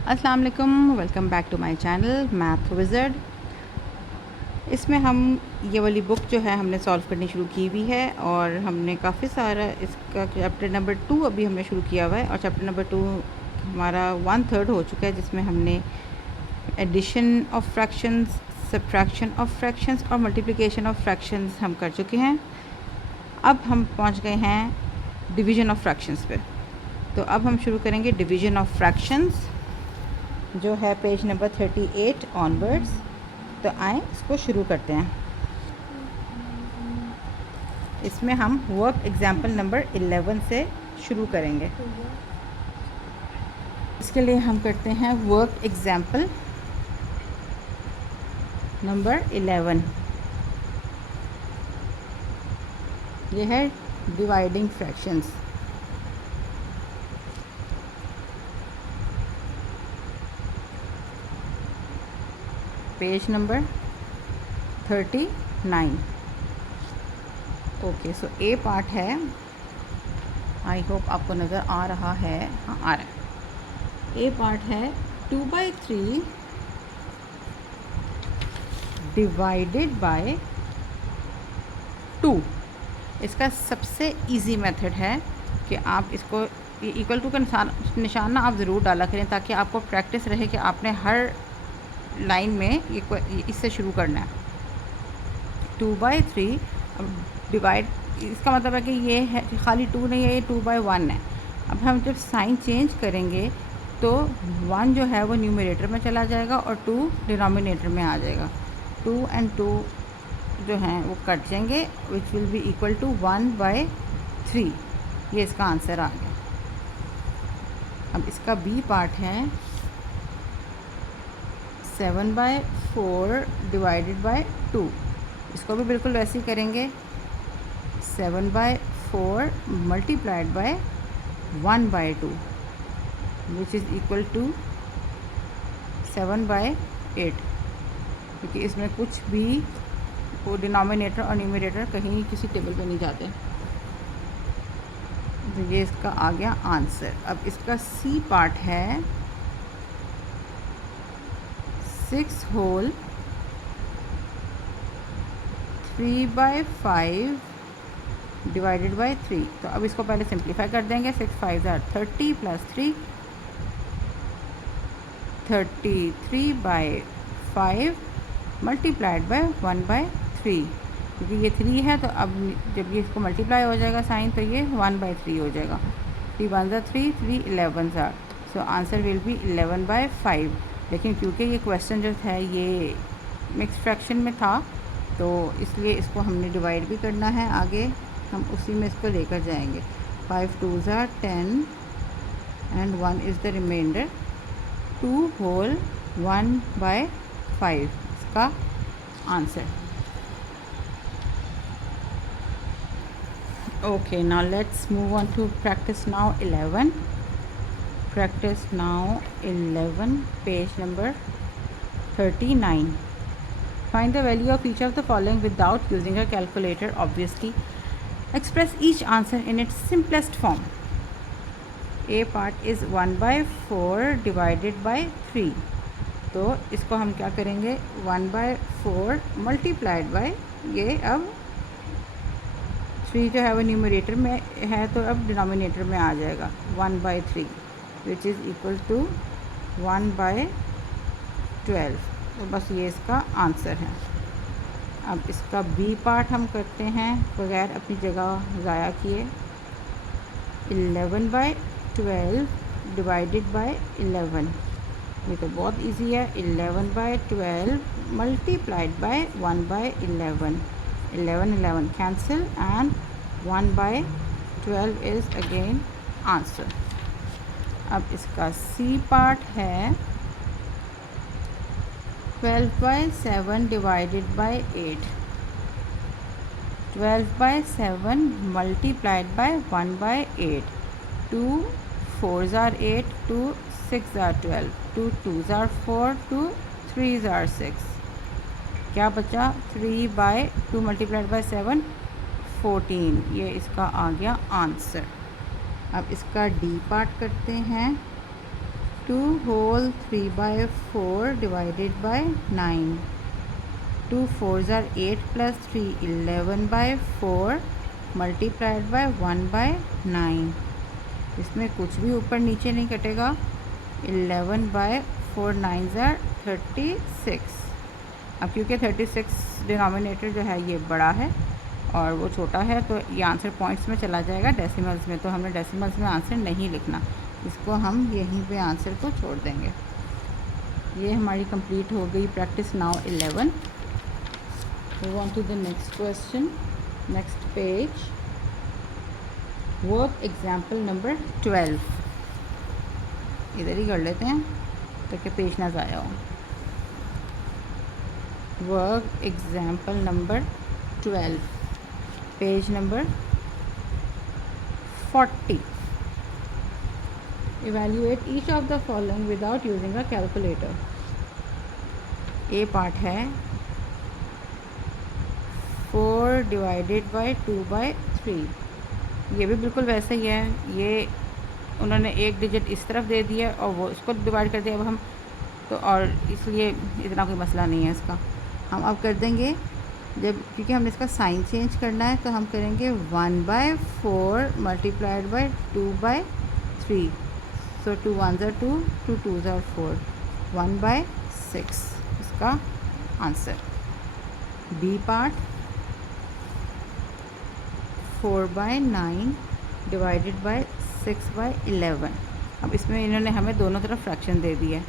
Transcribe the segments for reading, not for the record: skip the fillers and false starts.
अस्सलाम वालेकुम, welcome back to my channel Math Wizard. इसमें हम ये वाली बुक जो है हमने सॉल्व करनी शुरू की हुई है और हमने काफ़ी सारा इसका चैप्टर नंबर 2 अभी हमने शुरू किया हुआ है और चैप्टर नंबर 2 हमारा 1/3 हो चुका है, जिसमें हमने addition of fractions, subtraction of fractions और मल्टीप्लिकेशन ऑफ फ्रैक्शंस हम कर चुके हैं। अब हम पहुंच गए हैं डिवीज़न ऑफ फ्रैक्शंस पे। तो अब हम शुरू करेंगे डिवीज़न ऑफ फ्रैक्शंस, जो है पेज नंबर 38 ऑनवर्ड्स। तो आए इसको शुरू करते हैं। इसमें हम वर्क एग्जाम्पल नंबर 11 से शुरू करेंगे। इसके लिए हम करते हैं वर्क एग्जाम्पल नंबर 11। ये है dividing fractions. Page number 39। Okay, so A part है। आई होप आपको नज़र आ रहा है। हाँ, आ रहा है। ए पार्ट है 2/3 डिवाइडेड बाय 2। इसका सबसे इजी मेथड है कि आप इसको इक्वल टू का निशान ना आप ज़रूर डाला करें, ताकि आपको प्रैक्टिस रहे कि आपने हर लाइन में ये इससे शुरू करना है। 2/3 डिवाइड, इसका मतलब है कि ये है खाली 2 नहीं है, ये 2/1 है। अब हम जब साइन चेंज करेंगे तो 1 जो है वो न्यूमरेटर में चला जाएगा और 2 डिनोमिनेटर में आ जाएगा। 2 and 2 जो हैं वो कट जाएंगे, which will be equal to 1/3। ये इसका आंसर आ गया। अब इसका बी पार्ट है 7/4 डिवाइडेड बाय 2। इसको भी बिल्कुल वैसे ही करेंगे। 7/4 multiplied by 1/2 which is equal to 7/8, क्योंकि इसमें कुछ भी वो डिनोमिनेटर और न्यूमरेटर कहीं किसी टेबल पे नहीं जाते। तो ये इसका आ गया आंसर। अब इसका सी पार्ट है 6 होल 3/5 डिवाइडेड बाय 3। तो अब इसको पहले सिंप्लीफाई कर देंगे। 6 5 30 प्लस 3 33/5 मल्टीप्लाइड बाय 1/3, क्योंकि ये 3 है। तो अब जब ये इसको मल्टीप्लाई हो जाएगा साइन, तो ये 1/3 हो जाएगा। 3 1 3 3 11 सो आंसर विल बी 11/5। लेकिन क्योंकि ये क्वेश्चन जो था ये मिक्स फ्रैक्शन में था, तो इसलिए इसको हमने डिवाइड भी करना है। आगे हम उसी में इसको लेकर जाएंगे। 5 2 10 and 1 is the remainder. 2 whole 1/5 इसका answer. Okay, now let's move on to practice now 11. Practice now 11, page number 39. Find the value of each of the following without using a calculator. Obviously, express each answer in its simplest form. A part is 1/4 divided by 3. तो इसको हम क्या करेंगे, 1/4 multiplied by ये, अब 3 जो है वो न्यूमरेटर में है, तो अब डिनोमिनेटर में आ जाएगा 1/3 विच इज़ इक्वल टू 1/12। तो बस ये इसका आंसर है। अब इसका बी पार्ट हम करते हैं बगैर अपनी जगह ज़ाया किए। 11/12 डिवाइडेड बाय 11। ये तो बहुत इजी है। 11/12 multiplied by 1/11। 11 11 cancel and 1/12 is again answer। अब इसका सी पार्ट है 12/7 divided by 8। 12/7 multiplied by 1/8। 2 4s are 8, 2 6s are 12, 2 2s are 4, 2 3s are 6। क्या बचा, 3/2 मल्टीप्लाइड बाय 7 14। ये इसका आ गया आंसर। अब इसका डी पार्ट करते हैं। 2 whole 3 by 4 divided by 9. 2 4s are 8 plus 3 11 by 4 multiplied by 1 by 9. इसमें कुछ भी ऊपर नीचे नहीं कटेगा. 11 by 4 9s are 36. अब क्योंकि 36 डिनोमिनेटर जो है ये बड़ा है और वो छोटा है तो ये आंसर पॉइंट्स में चला जाएगा, डेसिमल्स में. तो हमने डेसिमल्स में आंसर नहीं लिखना, इसको हम यहीं पे आंसर को छोड़ देंगे. ये हमारी कंप्लीट हो गई practice now 11. Move on to the next question, next page. Work example number 12. इधर ही कर लेते हैं ताकि पेज ना ज़ाया हो. Work example number 12, page number 40. Evaluate each of the following without using a calculator. A part है 4 डिवाइडेड बाई 2 बाई 3. ये भी बिल्कुल वैसे ही है. ये उन्होंने एक डिजिट इस तरफ दे दिया और वो इसको डिवाइड कर दिया. अब हम तो और इसलिए इतना कोई मसला नहीं है इसका. हम अब कर देंगे जब, क्योंकि हमने इसका साइन चेंज करना है तो हम करेंगे 1 by 4 multiplied by 2 by 3. So 2 1s are 2, 2 2s are 4, 1 by 6 इसका answer. B part 4 by 9 divided by 6 by 11. अब इसमें इन्होंने हमें दोनों तरफ फ्रैक्शन दे दिया है,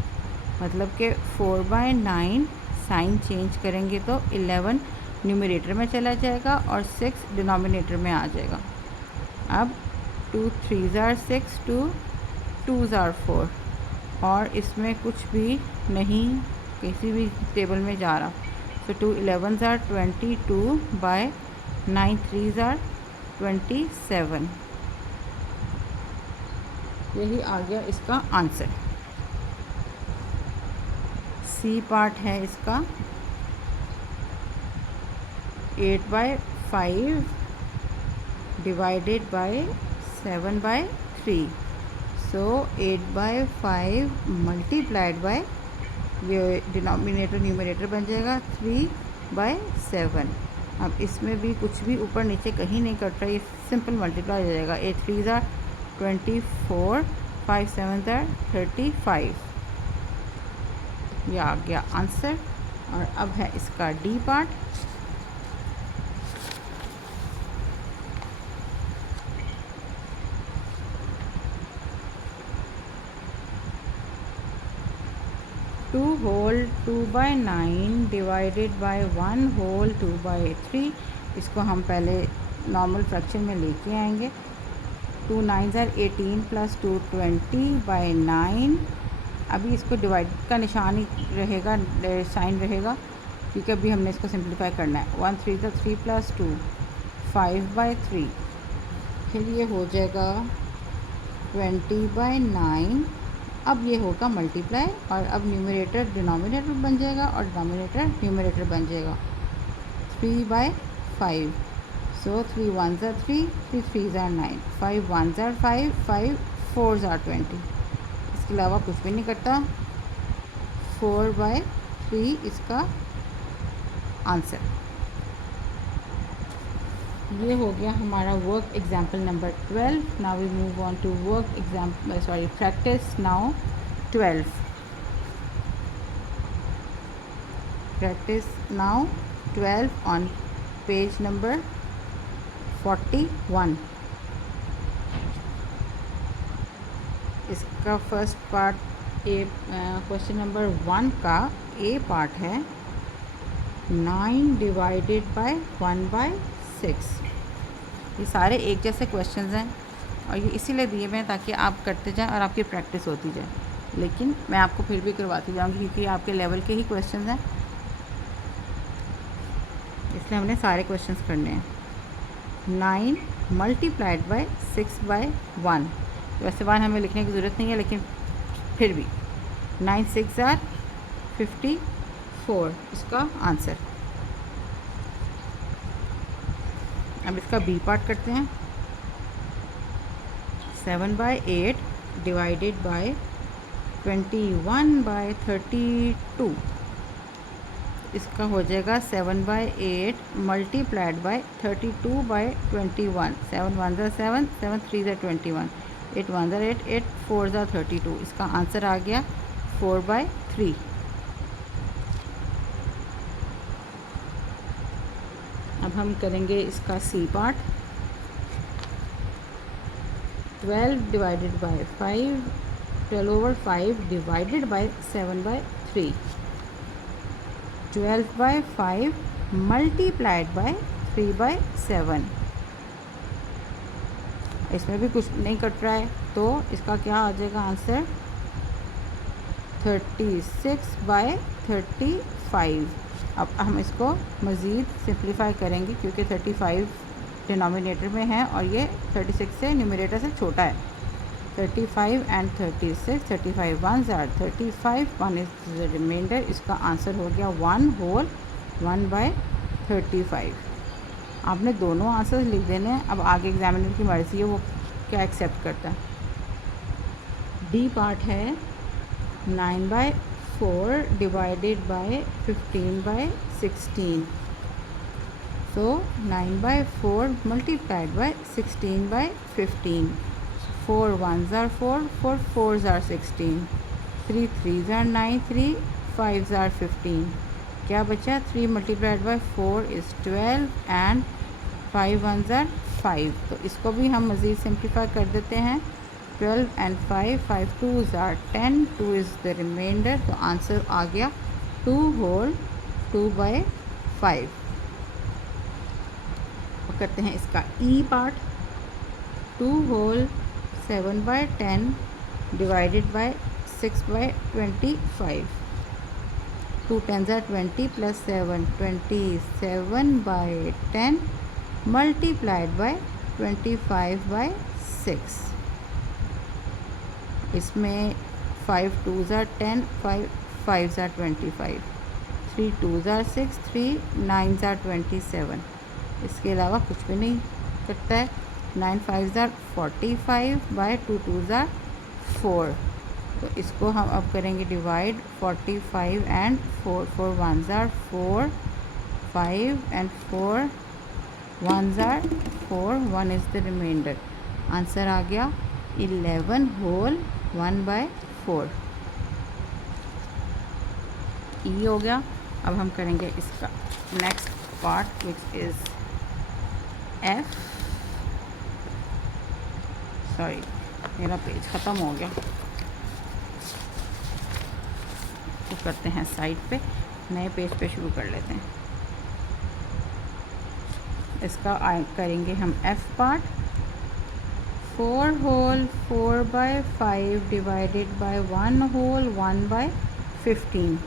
मतलब कि 4 by 9 साइन चेंज करेंगे तो 11 न्यूमरेटर में चला जाएगा और 6 डिनोमिनेटर में आ जाएगा. अब 2 3s are 6, 2 2s are 4 और इसमें कुछ भी नहीं किसी भी टेबल में जा रहा. So 2 11s are 22 by 9 3s are 27. यही आ गया इसका आंसर. सी पार्ट है इसका 8 by 5 divided by 7 by 3. So 8 by 5 multiplied by, ये डिनोमिनेटर न्यूमरेटर बन जाएगा 3 बाय 7. अब इसमें भी कुछ भी ऊपर नीचे कहीं नहीं कट रहा, ये सिंपल मल्टीप्लाई हो जाएगा. 8 3s are 24, 5 7s are 35. ये आ गया आंसर. और अब है इसका D part. Two whole 2 by 9 divided by 1 whole 2 by 3. इसको हम पहले नॉर्मल फ्रैक्शन में लेके आएंगे. 2 9s are 18 प्लस 2 20 बाई 9. अभी इसको डिवाइड का निशान ही रहेगा, साइन रहेगा, क्योंकि अभी हमने इसको सिंप्लीफाई करना है. 1 3 3 प्लस 2 5 बाई 3. फिर ये हो जाएगा 20 बाई 9. अब ये होगा मल्टीप्लाई और अब न्यूमरेटर डिनोमिनेटर बन जाएगा और डिनोमिनेटर न्यूमरेटर बन जाएगा. 3 by 5. So 3 1s are 3, 3 3s are 9, 5 1s are 5, 5 4s are 20. इसके अलावा कुछ भी नहीं करता. 4 बाई 3 इसका आंसर. ये हो गया हमारा work example number 12. Now we move on to work example practice now 12. Practice now 12 on page number 41. इसका first part A, question number 1 का ए पार्ट है 9 डिवाइडेड बाय 1 बाय 6. ये सारे एक जैसे क्वेश्चंस हैं और ये इसीलिए दिए हुए हैं ताकि आप करते जाएं और आपकी प्रैक्टिस होती जाए. लेकिन मैं आपको फिर भी करवाती जाऊंगी क्योंकि आपके लेवल के ही क्वेश्चंस हैं, इसलिए हमने सारे क्वेश्चंस करने हैं. 9 मल्टीप्लाइड बाय 6 बाय 1. वैसे 1 हमें लिखने की ज़रूरत नहीं है, लेकिन फिर भी 9 6 are 54 इसका आंसर. अब इसका बी पार्ट करते हैं. 7 बाई 8 डिवाइडेड बाय 21/32, इसका हो जाएगा 7/8 मल्टीप्लाइड बाय 32/21। 7 1 7, 7 3 21, 8 1 8, 8 4 32। इसका आंसर आ गया 4/3। अब हम करेंगे इसका C part. 12 divided by 5, 12/5 divided by 7/3। 12/5 multiplied by 3/7। इसमें भी कुछ नहीं कट रहा है, तो इसका क्या आ जाएगा आंसर 36/35। अब हम इसको मज़ीद सिंप्लीफाई करेंगे क्योंकि 35 डिनोमिनेटर में है और ये 36 से न्यूमरेटर से छोटा है। 35 and 36, 35 1s are 35, 1 is the remainder। इसका आंसर हो गया 1 होल 1/35। आपने दोनों आंसर्स लिख देने हैं। अब आगे एग्जामिनर की मर्ज़ी है वो क्या एक्सेप्ट करता है। डी पार्ट है 9/4 divided by 15/16। So 9/4 multiplied by 16/15। 4 1s are 4, 4 4s are 16, 3 3s are 9, 3 5s are 15। क्या बचा 3 multiplied by 4 is 12 and 5 1s are 5। तो इसको भी हम मज़ीद सिंप्लीफाई कर देते हैं। 12 and 5, 5 2s are 10, 2 is the remainder। तो आंसर आ गया 2 होल 2/5। करते हैं इसका E part. 2 whole 7/10 divided by 6/25। 2 10s are 20 plus 7, 27/10 multiplied by 25/6। इसमें 5 2s are 10, 5 5s are 25, 3 2s are 6, 3 9s are 27। इसके अलावा कुछ भी नहीं करता है। 9 5s are 45 bye 2 2s are 4। तो इसको हम अब करेंगे divide 45 and 4, 4 1s are 4, 5 and 4 1s are 4, 1 is the remainder। Answer आ गया 11 होल 1/4। ई हो गया। अब हम करेंगे इसका next part which is F. Sorry मेरा पेज ख़त्म हो गया, तो करते हैं साइड पे, नए पेज पे शुरू कर लेते हैं। इसका करेंगे हम F part. 4 whole 4/5 divided by 1 whole 1/15।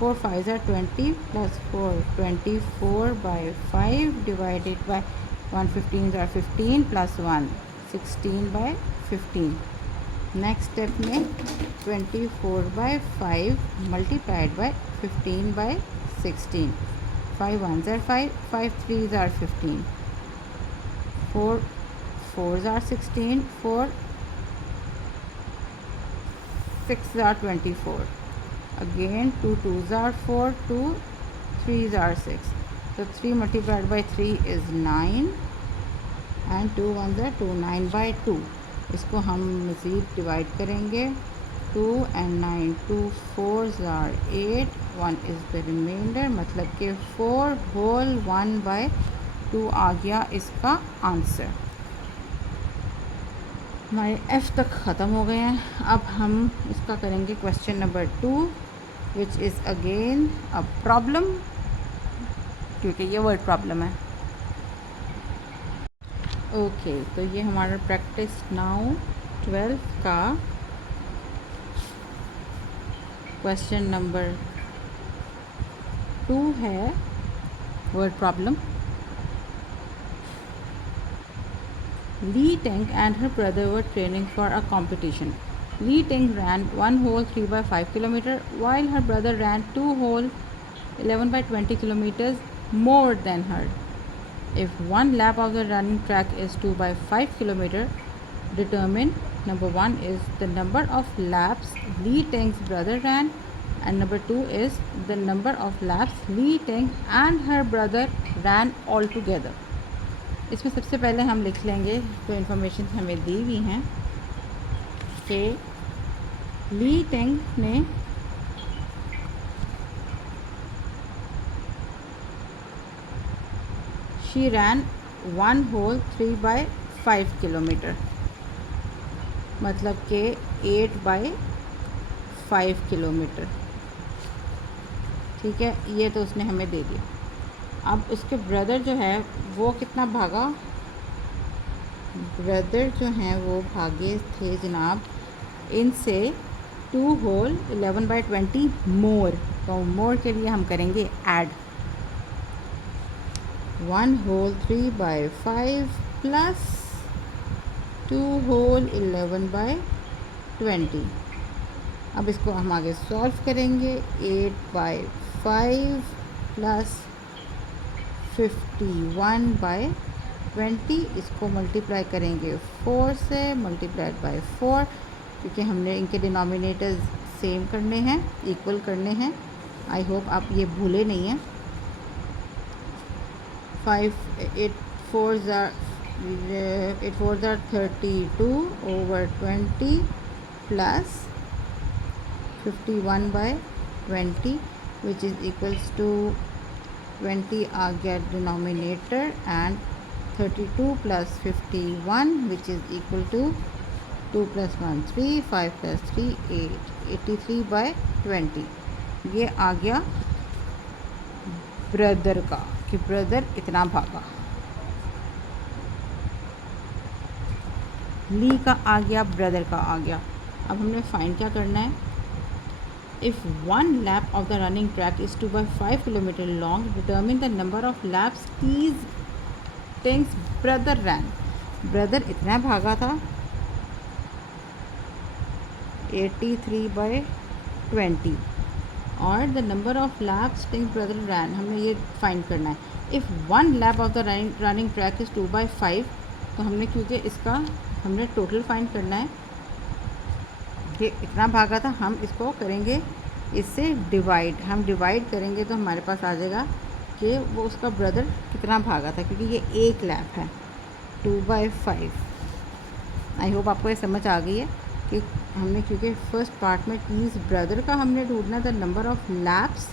4 5s are 20 plus 4 24/5 divided by 1 15s are 15 plus 1 16/15। Next step में 24/5 multiplied by 15/16। 5 1s are 5, 5 3s are 15, 4 4s are 16, 4 6s are 24। Again 2 2s are 4, 2 3s are 6। So 3 multiplied by 3 is 9 and 2 1s are 2, 9/2। इसको हम मज़ीद divide करेंगे। 2 and 9, 2 4s are 8, 1 is the remainder। मतलब कि 4 whole 1/2 आ गया इसका answer. हमारे F तक ख़त्म हो गए हैं। अब हम इसका करेंगे question number 2 which is again a problem, क्योंकि ये वर्ड प्रॉब्लम है। ओके तो ये हमारा प्रैक्टिस नाउ 12 का क्वेश्चन नंबर 2 है word problem. Lee Teng and her brother were training for a competition. Lee Teng ran 1 whole 3/5 kilometer while her brother ran 2 whole 11/20 kilometers more than her. If one lap of the running track is 2/5 kilometer, determine number 1 is the number of laps Li Teng's brother ran, and number 2 is the number of laps Li Teng and her brother ran all together. इसमें सबसे पहले हम लिख लेंगे जो information हमें दी हुई हैं कि ली टेंग ने शी रैन 1 होल 3/5 किलोमीटर, मतलब कि 8/5 किलोमीटर। ठीक है, ये तो उसने हमें दे दिया। अब उसके ब्रदर जो है वो कितना भागा, ब्रदर जो हैं वो भागे थे जनाब इनसे 2 होल 11/20 मोर। तो मोर के लिए हम करेंगे ऐड 1 होल 3/5 प्लस 2 होल 11/20। अब इसको हम आगे सॉल्व करेंगे 8/5 प्लस 51/20, इसको मल्टीप्लाई करेंगे 4 से, मल्टीप्लाइड बाय 4, क्योंकि हमने इनके डिनोमिनेटर्स सेम करने हैं, इक्वल करने हैं। आई होप आप ये भूले नहीं हैं। 8 4s are 32 over 20 plus 51/20 which is equals to 20 आ गया denominator, and 32 plus 51 which is equal to 2 + 1 3, 5 + 3 8, 83/20। ये आ गया ब्रदर का कि ब्रदर इतना भागा। ली का आ गया, ब्रदर का आ गया। अब हमने फाइंड क्या करना है। If one lap of the running track is 2/5 kilometer long, determine the number of laps Teng's brother ran. Brother इतना भागा था 83/20, और the number of laps Teng's brother ran हमने ये फाइंड करना है। If one lap of the running track is 2/5, तो हमने क्योंकि इसका हमने टोटल फाइंड करना है कि इतना भागा था, हम इसको करेंगे इससे डिवाइड। हम डिवाइड करेंगे तो हमारे पास आ जाएगा कि वो उसका ब्रदर कितना भागा था, क्योंकि ये एक लैप है 2/5। आई होप आपको ये समझ आ गई है कि हमने क्योंकि फर्स्ट पार्ट में टीज ब्रदर का हमने ढूंढना था number of laps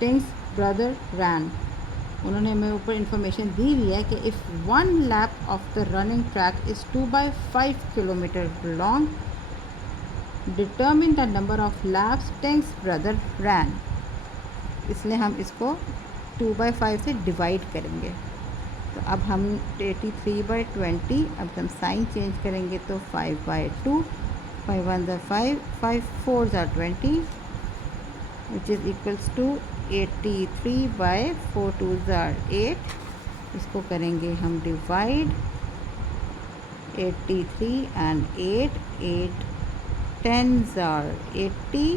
Teng's brother ran. उन्होंने हमें ऊपर इन्फॉर्मेशन दी हुई है कि if one lap of the running track is 2/5 kilometre long, determine the number of laps Teng's brother ran. इसलिए हम इसको 2/5 से डिवाइड करेंगे। तो अब हम 83/20, अब हम साइन चेंज करेंगे तो 5/2, 5 1 5, 5 4 20 विच इज़ इक्वल्स टू 83/4 2 8। इसको करेंगे हम डिवाइड 83 एंड 8 10s are 80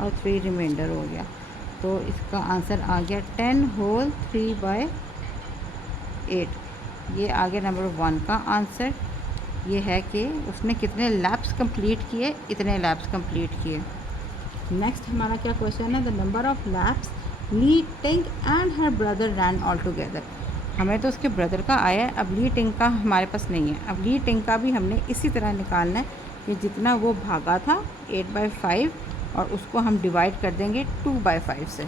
और 3 रिमाइंडर हो गया। तो इसका आंसर आ गया 10 होल 3/8। ये आ गया नंबर 1 का आंसर। ये है कि उसने कितने लैप्स कंप्लीट किए, इतने लैप्स कंप्लीट किए। नेक्स्ट हमारा क्या क्वेश्चन है, the number of laps Li Teng and her brother ran all together. हमें तो उसके ब्रदर का आया है, अब ली टेंग का हमारे पास नहीं है। अब ली टेंग का भी हमने इसी तरह निकालना है कि जितना वो भागा था 8/5, और उसको हम डिवाइड कर देंगे 2/5 से।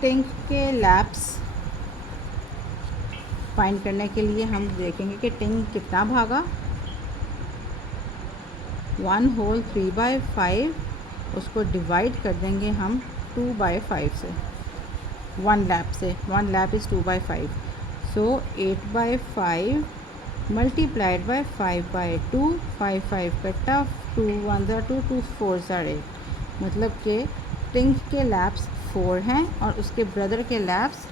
टेंग के लैप्स फाइंड करने के लिए हम देखेंगे कि टेंग कितना भागा। 1 होल 3/5, उसको डिवाइड कर देंगे हम 2/5 से, 1 लैप से। 1 lap is 2/5, so 8/5 multiplied by 5/2, 5 5 कटा, 2 1 2, 2 4 8। मतलब कि टेंग के लैप्स 4 हैं और उसके ब्रदर के लैप्स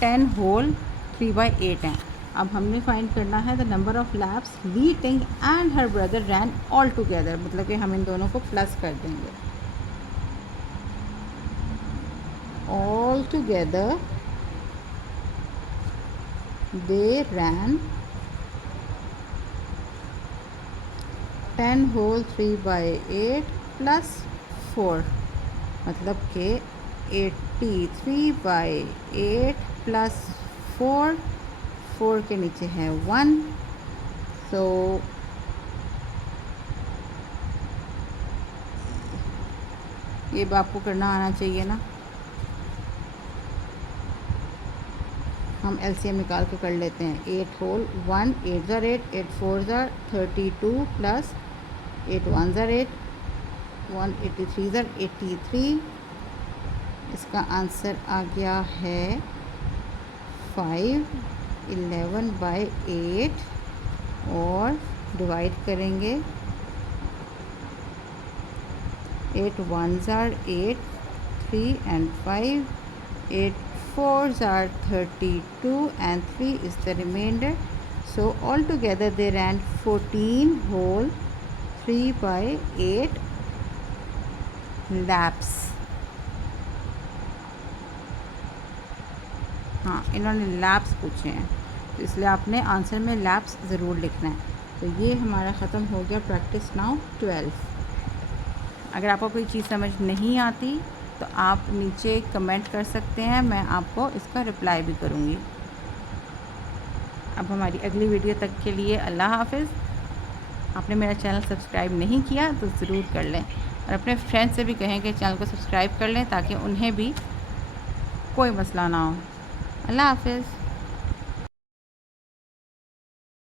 10 होल 3/8 हैं। अब हमने फाइंड करना है the number of laps Li Teng and her brother ran all together, मतलब कि हम इन दोनों को प्लस कर देंगे। All together they ran 10 whole 3/8 plus 4, मतलब कि 83/8 प्लस 4 के नीचे है 1, सो ये आपको करना आना चाहिए ना। हम एलसीएम निकाल के कर लेते हैं। 8 होल 1, 8 ज़ार 8, 8 4 ज़ार 32 प्लस 8 1 ज़ार 8, 183 ज़ार 83। इसका आंसर आ गया है 5, 11/8 और डिवाइड करेंगे 8 1 ज़ार 8, 3 and 5, 8 4s are 32 and 3 is the remainder. So altogether they ran 14 whole 3/8 laps. हाँ, इन्होंने लैप्स पूछे हैं तो इसलिए आपने आंसर में लैप्स ज़रूर लिखना है। तो ये हमारा ख़त्म हो गया प्रैक्टिस नाउ 12। अगर आपको कोई चीज़ समझ नहीं आती तो आप नीचे कमेंट कर सकते हैं, मैं आपको इसका रिप्लाई भी करूँगी। अब हमारी अगली वीडियो तक के लिए अल्लाह हाफ़िज़। आपने मेरा चैनल सब्सक्राइब नहीं किया तो ज़रूर कर लें और अपने फ्रेंड्स से भी कहें कि चैनल को सब्सक्राइब कर लें ताकि उन्हें भी कोई मसला ना हो। अल्लाह हाफ़िज़।